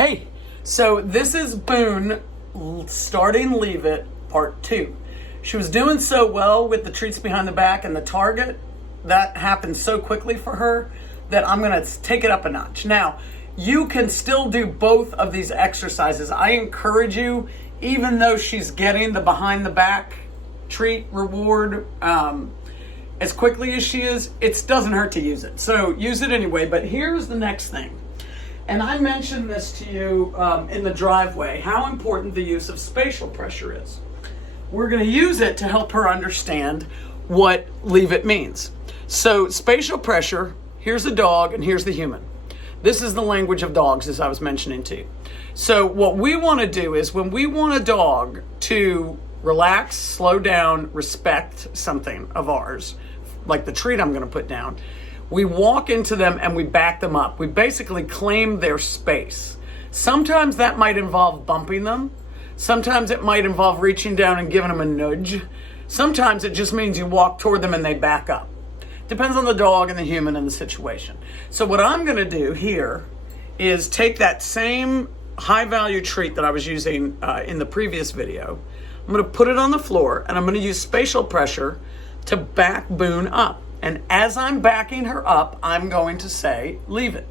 Hey, so this is Boone starting Leave It Part 2. She was doing so well with the treats behind the back and the target. That happened so quickly for her that I'm going to take it up a notch. Now, you can still do both of these exercises. I encourage you, even though she's getting the behind the back treat reward as quickly as she is, it doesn't hurt to use it. So use it anyway. But here's the next thing. And I mentioned this to you in the driveway, how important the use of spatial pressure is. We're going to use it to help her understand what leave it means. So spatial pressure, here's the dog and here's the human. This is the language of dogs, as I was mentioning to you. So what we want to do is when we want a dog to relax, slow down, respect something of ours, like the treat I'm going to put down, we walk into them and we back them up. We basically claim their space. Sometimes that might involve bumping them. Sometimes it might involve reaching down and giving them a nudge. Sometimes it just means you walk toward them and they back up. Depends on the dog and the human and the situation. So what I'm going to do here is take that same high value treat that I was using in the previous video. I'm going to put it on the floor and I'm going to use spatial pressure to back Boone up. And as I'm backing her up, I'm going to say, leave it.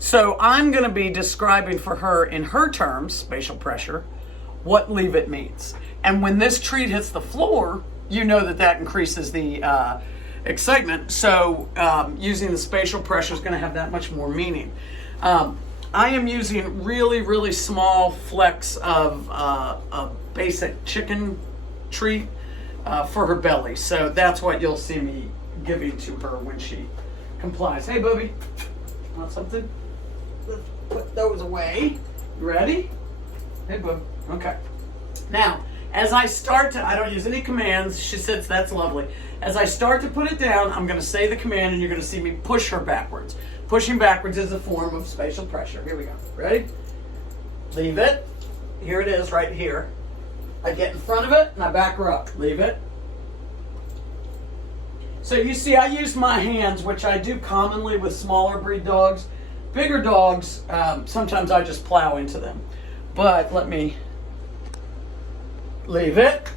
So I'm going to be describing for her in her terms, spatial pressure, what leave it means. And when this treat hits the floor, you know that increases the excitement. So using the spatial pressure is going to have that much more meaning. I am using really, really small flecks of a basic chicken treat for her belly. So that's what you'll see me giving to her when she complies. Hey, Booby, want something? Let's put those away. You ready? Hey, Boob. Okay. Now, as I start to, I don't use any commands. She says that's lovely. As I start to put it down, I'm going to say the command and you're going to see me push her backwards. Pushing backwards is a form of spatial pressure. Here we go. Ready? Leave it. Here it is right here. I get in front of it and I back her up. Leave it. So you see, I use my hands, which I do commonly with smaller breed dogs. Bigger dogs, sometimes I just plow into them. But let me leave it.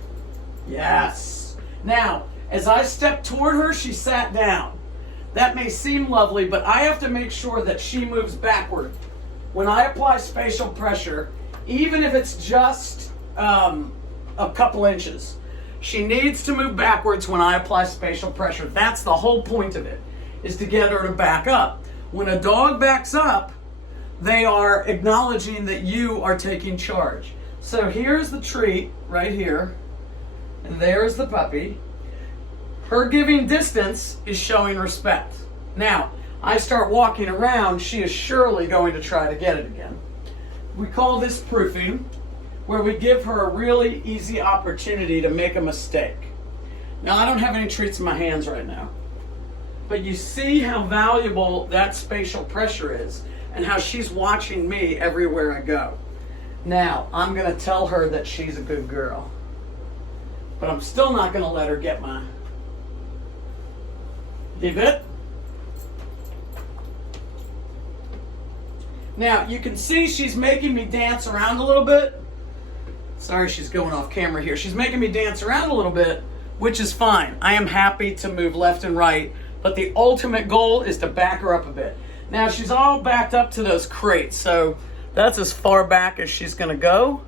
Yes. Now, as I step toward her, she sat down. That may seem lovely, but I have to make sure that she moves backward. When I apply spatial pressure, even if it's just a couple inches, she needs to move backwards when I apply spatial pressure. That's the whole point of it, is to get her to back up. When a dog backs up, they are acknowledging that you are taking charge. So here's the treat right here, and there's the puppy. Her giving distance is showing respect. Now, I start walking around, she is surely going to try to get it again. We call this proofing, where we give her a really easy opportunity to make a mistake. Now, I don't have any treats in my hands right now, but you see how valuable that spatial pressure is and how she's watching me everywhere I go. Now, I'm going to tell her that she's a good girl, but I'm still not going to let her get my... Leave it. Now, you can see she's making me dance around a little bit. Sorry, she's going off camera here. She's making me dance around a little bit, which is fine. I am happy to move left and right, but the ultimate goal is to back her up a bit. Now, she's all backed up to those crates, so that's as far back as she's going to go,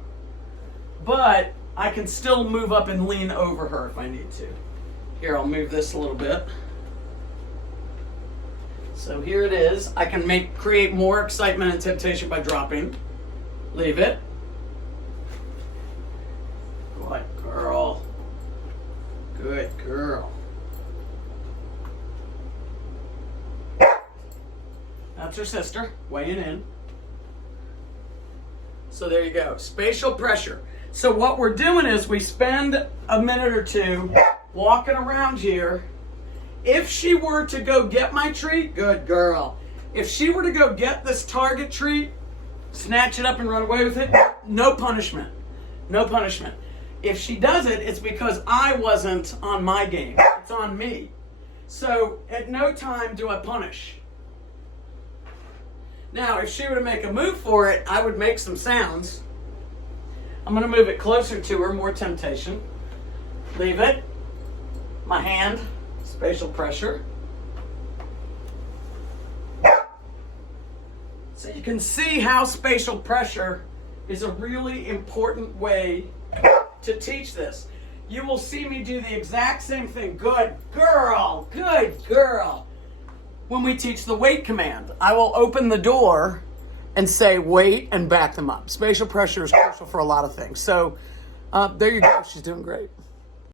but I can still move up and lean over her if I need to. Here, I'll move this a little bit. So here it is. I can create more excitement and temptation by dropping. Leave it. Good girl. Good girl. That's her sister, weighing in. So there you go, spatial pressure. So what we're doing is we spend a minute or two walking around here. If she were to go get my treat, good girl. If she were to go get this target treat, snatch it up and run away with it, no punishment. No punishment. If she does it, it's because I wasn't on my game. It's on me. So at no time do I punish. Now, if she were to make a move for it, I would make some sounds. I'm going to move it closer to her, more temptation. Leave it. My hand, spatial pressure. So you can see how spatial pressure is a really important way to teach this. You will see me do the exact same thing. Good girl, good girl. When we teach the wait command, I will open the door and say wait and back them up. Spatial pressure is crucial for a lot of things. So there you go. She's doing great.